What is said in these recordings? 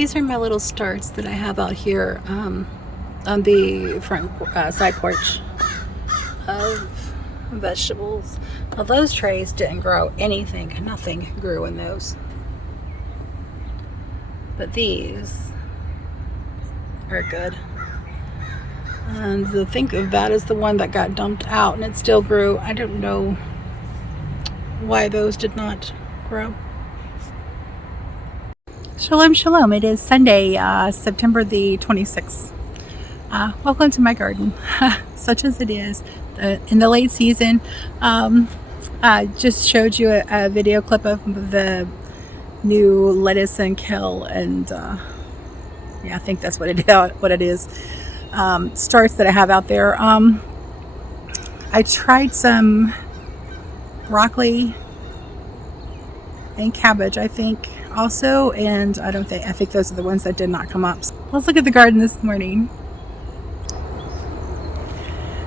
These are my little starts that I have out here on the front side porch of vegetables. Now those trays didn't grow anything. Nothing grew in those. But these are good. And the think of that is the one that got dumped out and it still grew. I don't know why those did not grow. Shalom, shalom. It is Sunday, September the 26th. Welcome to my garden, such as it is in the late season. I just showed you a video clip of the new lettuce and kale, and yeah, I think that's what it is. Starts that I have out there. I tried some broccoli and cabbage, I think, also, and I think those are the ones that did not come up. So let's look at the garden this morning.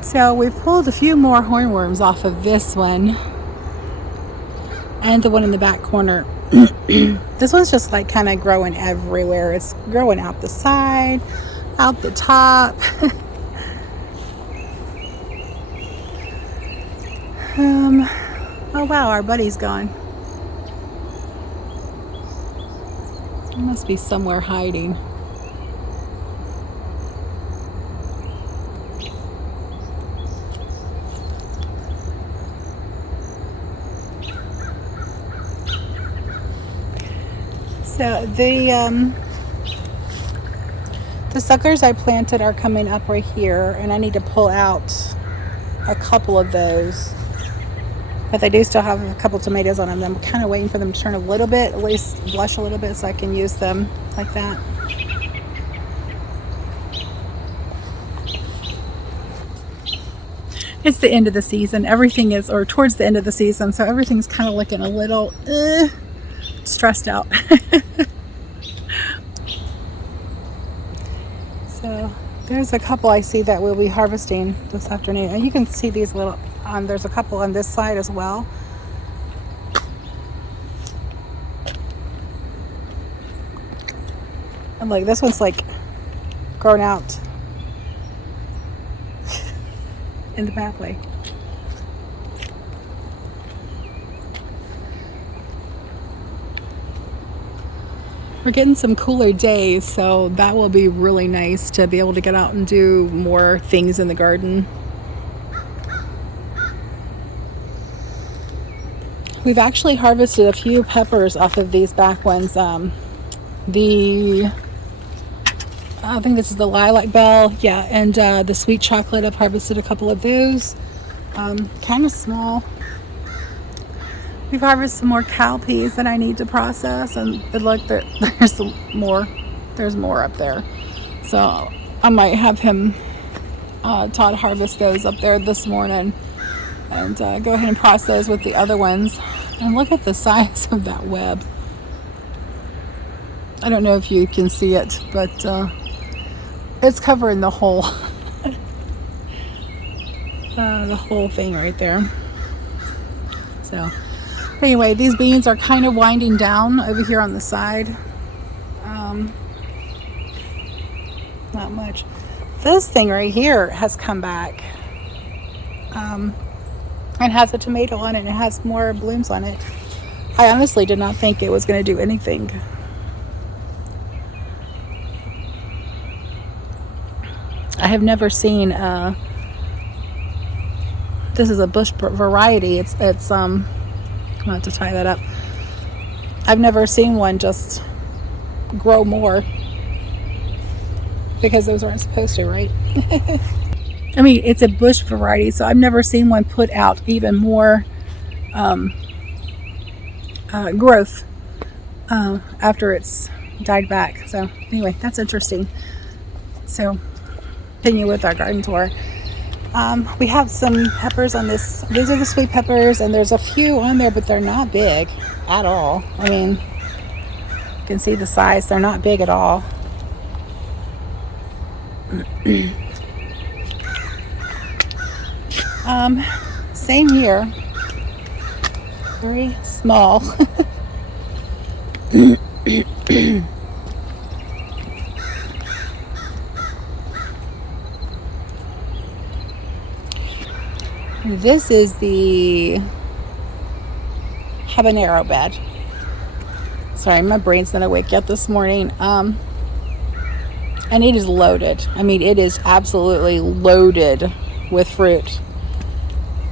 So we pulled a few more hornworms off of this one and the one in the back corner. This one's just like kind of growing everywhere. It's growing out the side, out the top. Oh wow, our buddy's gone. He must be somewhere hiding. So the suckers I planted are coming up right here, and I need to pull out a couple of those. But they do still have a couple tomatoes on them. I'm kind of waiting for them to turn a little bit, at least blush a little bit, so I can use them like that. It's the end of the season. Everything is, or towards the end of the season, so everything's kind of looking a little stressed out. So there's a couple I see that we'll be harvesting this afternoon, and you can see these little. There's a couple on this side as well. And like this one's like grown out in the pathway. We're getting some cooler days, so that will be really nice to be able to get out and do more things in the garden. We've actually harvested a few peppers off of these back ones. I think this is the lilac bell, yeah, and the sweet chocolate. I've harvested a couple of those. Kind of small. We've harvested some more cowpeas that I need to process, and look, there's more. There's more up there, so I might have him, Todd, harvest those up there this morning, and go ahead and process those with the other ones. And look at the size of that web. I don't know if you can see it, but it's covering the whole the whole thing right there. So anyway, these beans are kind of winding down over here on the side. Not much. This thing right here has come back. And has a tomato on it, and it has more blooms on it. I honestly did not think it was going to do anything. I have never seen this is a bush variety. It's I'm gonna have to tie that up. I've never seen one just grow more, because those aren't supposed to, right? I mean, it's a bush variety, so I've never seen one put out even more growth after it's died back. So anyway, that's interesting. So continue with our garden tour. We have some peppers on this. These are the sweet peppers, and there's a few on there, but they're not big at all. I mean, you can see the size. They're not big at all. Same here. Very small. This is the Habanero Bed. Sorry, my brain's not awake yet this morning. And it is loaded. I mean, it is absolutely loaded with fruit.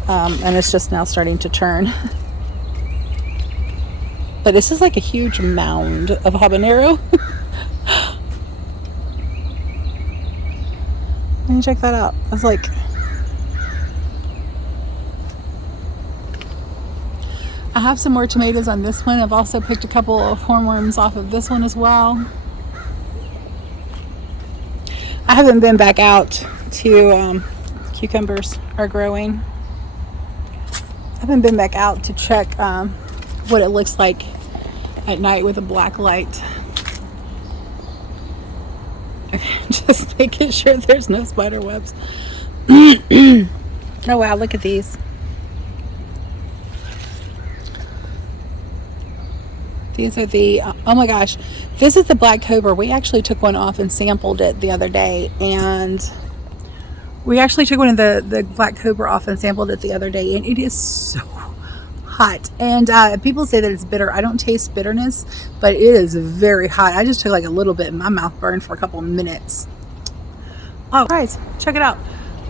And it's just now starting to turn. But this is like a huge mound of habanero. Let me check that out. I was like, I have some more tomatoes on this one. I've also picked a couple of hornworms off of this one as well. I haven't been back out to cucumbers are growing. I haven't been back out to check what it looks like at night with a black light. Just making sure there's no spider webs. Oh wow, look at these. These are the, oh my gosh, this is the black cobra. We actually took one off and sampled it the other day, and we actually took one of the black cobra off and sampled it the other day, and it is so hot. And people say that it's bitter. I don't taste bitterness, but it is very hot. I just took like a little bit and my mouth burned for a couple of minutes. Oh guys, check it out.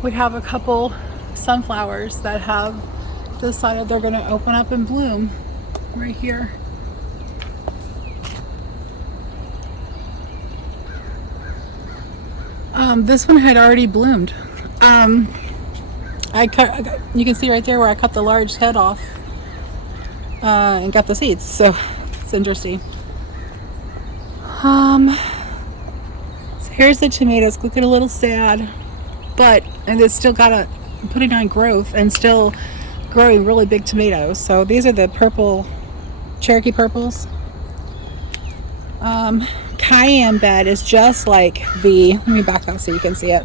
We have a couple sunflowers that have decided they're going to open up and bloom right here. This one had already bloomed. You can see right there where I cut the large head off and got the seeds, so it's interesting. So here's the tomatoes, looking a little sad, and it's still got putting on growth and still growing really big tomatoes. So these are the purple Cherokee purples. Cayenne bed is just like let me back up so you can see it.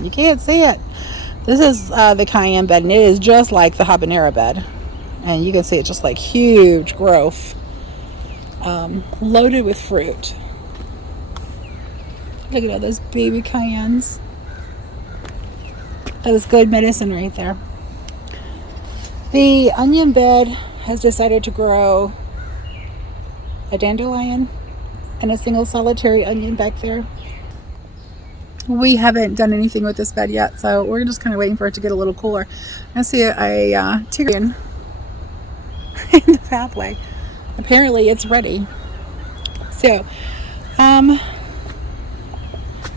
You can't see it. This is the cayenne bed, and it is just like the habanero bed, and you can see it's just like huge growth, loaded with fruit. Look at all those baby cayennes. That is good medicine right there. The onion bed has decided to grow a dandelion and a single solitary onion back there. We haven't done anything with this bed yet, so we're just kind of waiting for it to get a little cooler. I see a Tigger in the pathway. Apparently it's ready. So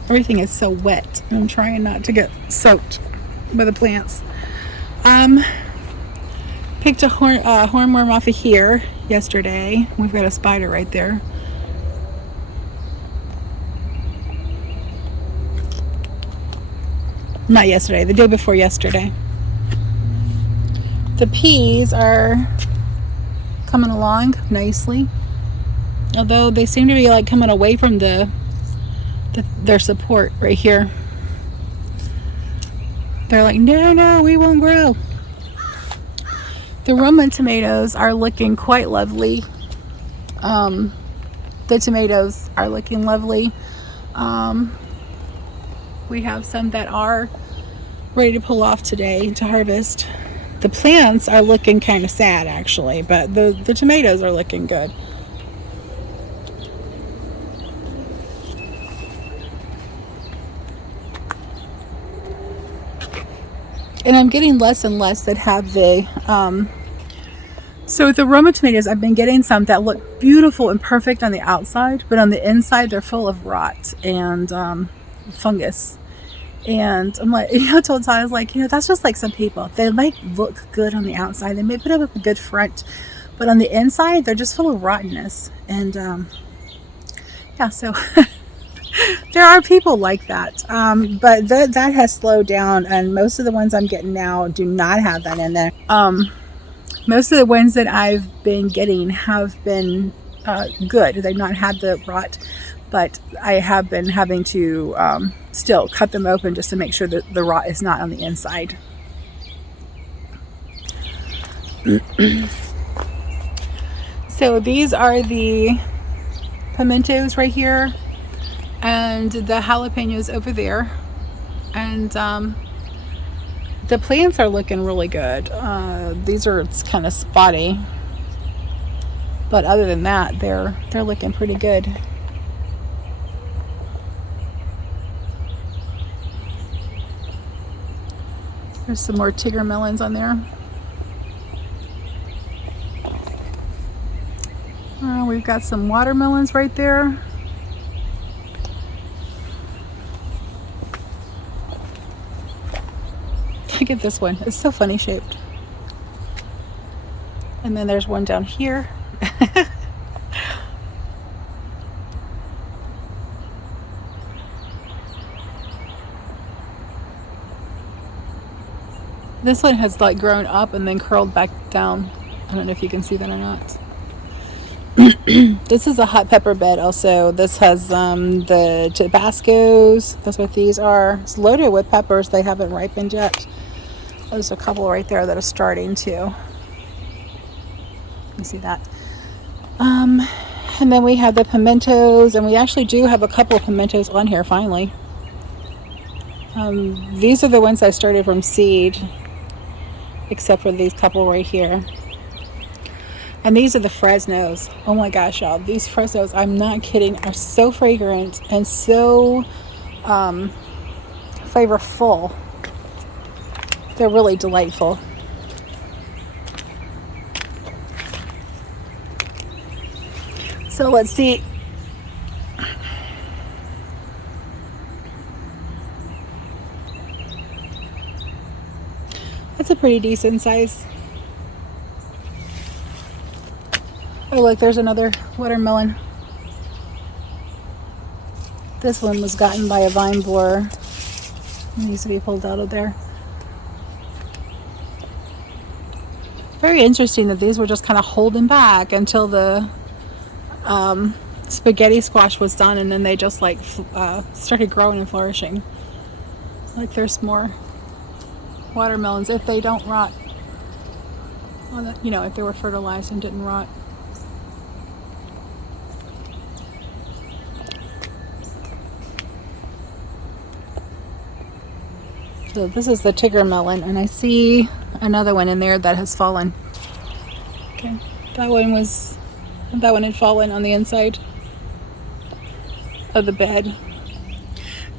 everything is so wet. I'm trying not to get soaked by the plants. Picked a hornworm off of here yesterday. We've got a spider right there. Not yesterday, the day before yesterday. The peas are coming along nicely, although they seem to be like coming away from their support right here. They're like, no, we won't grow. The Roma tomatoes are looking quite lovely. The tomatoes are looking lovely. We have some that are ready to pull off today to harvest. The plants are looking kind of sad actually, but the tomatoes are looking good. And I'm getting less and less that have the so with the Roma tomatoes, I've been getting some that look beautiful and perfect on the outside, but on the inside they're full of rot and fungus. And I'm like, I told Todd, I was like, that's just like some people. They might look good on the outside, they may put up a good front, but on the inside they're just full of rottenness. And yeah, so there are people like that, but that has slowed down, and most of the ones I'm getting now do not have that in there. Most of the ones that I've been getting have been good. They've not had the rot, but I have been having to still cut them open just to make sure that the rot is not on the inside. So these are the pimentos right here, and the jalapenos over there, and The plants are looking really good. These are, it's kind of spotty, but other than that, they're looking pretty good. There's some more Tigger melons on there. We've got some watermelons right there. Look at this one. It's so funny shaped. And then there's one down here. This one has like grown up and then curled back down. I don't know if you can see that or not. This is a hot pepper bed also. This has the Tabascos. That's what these are. It's loaded with peppers. They haven't ripened yet. There's a couple right there that are starting to. You see that? And then we have the pimentos, and we actually do have a couple of pimentos on here finally. These are the ones I started from seed, except for these couple right here. And these are the Fresnos. Oh my gosh, y'all. These Fresnos, I'm not kidding, are so fragrant and so flavorful. They're really delightful. So let's see. That's a pretty decent size. Oh look, there's another watermelon. This one was gotten by a vine borer. It needs to be pulled out of there. Very interesting that these were just kind of holding back until the spaghetti squash was done, and then they just like started growing and flourishing. Like there's more watermelons if they don't rot. Well, you know, if they were fertilized and didn't rot. So this is the Tigger melon, and I see another one in there that has fallen. Okay, that one had fallen on the inside of the bed.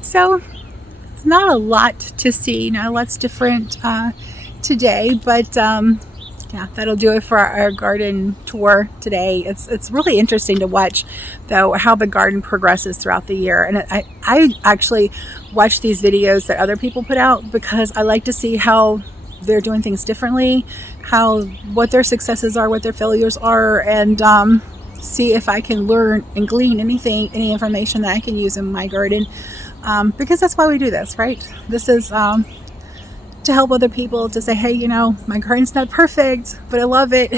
So it's not a lot to see, not lots different today, but yeah, that'll do it for our garden tour today. It's really interesting to watch, though, how the garden progresses throughout the year. And I actually watch these videos that other people put out because I like to see how they're doing things differently, what their successes are, what their failures are, and see if I can learn and glean any information that I can use in my garden, because that's why we do this, right? This is to help other people, to say, hey, you know, my garden's not perfect, but I love it.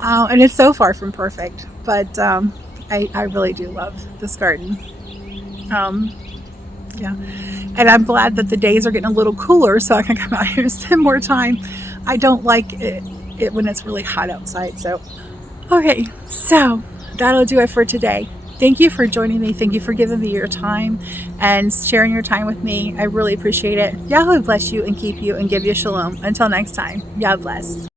And it's so far from perfect, but I really do love this garden. Yeah, and I'm glad that the days are getting a little cooler so I can come out here and spend more time. I don't like it when it's really hot outside. So okay, so that'll do it for today. Thank you for joining me. Thank you for giving me your time and sharing your time with me. I really appreciate it. Yahuah bless you and keep you and give you shalom. Until next time, Yah bless.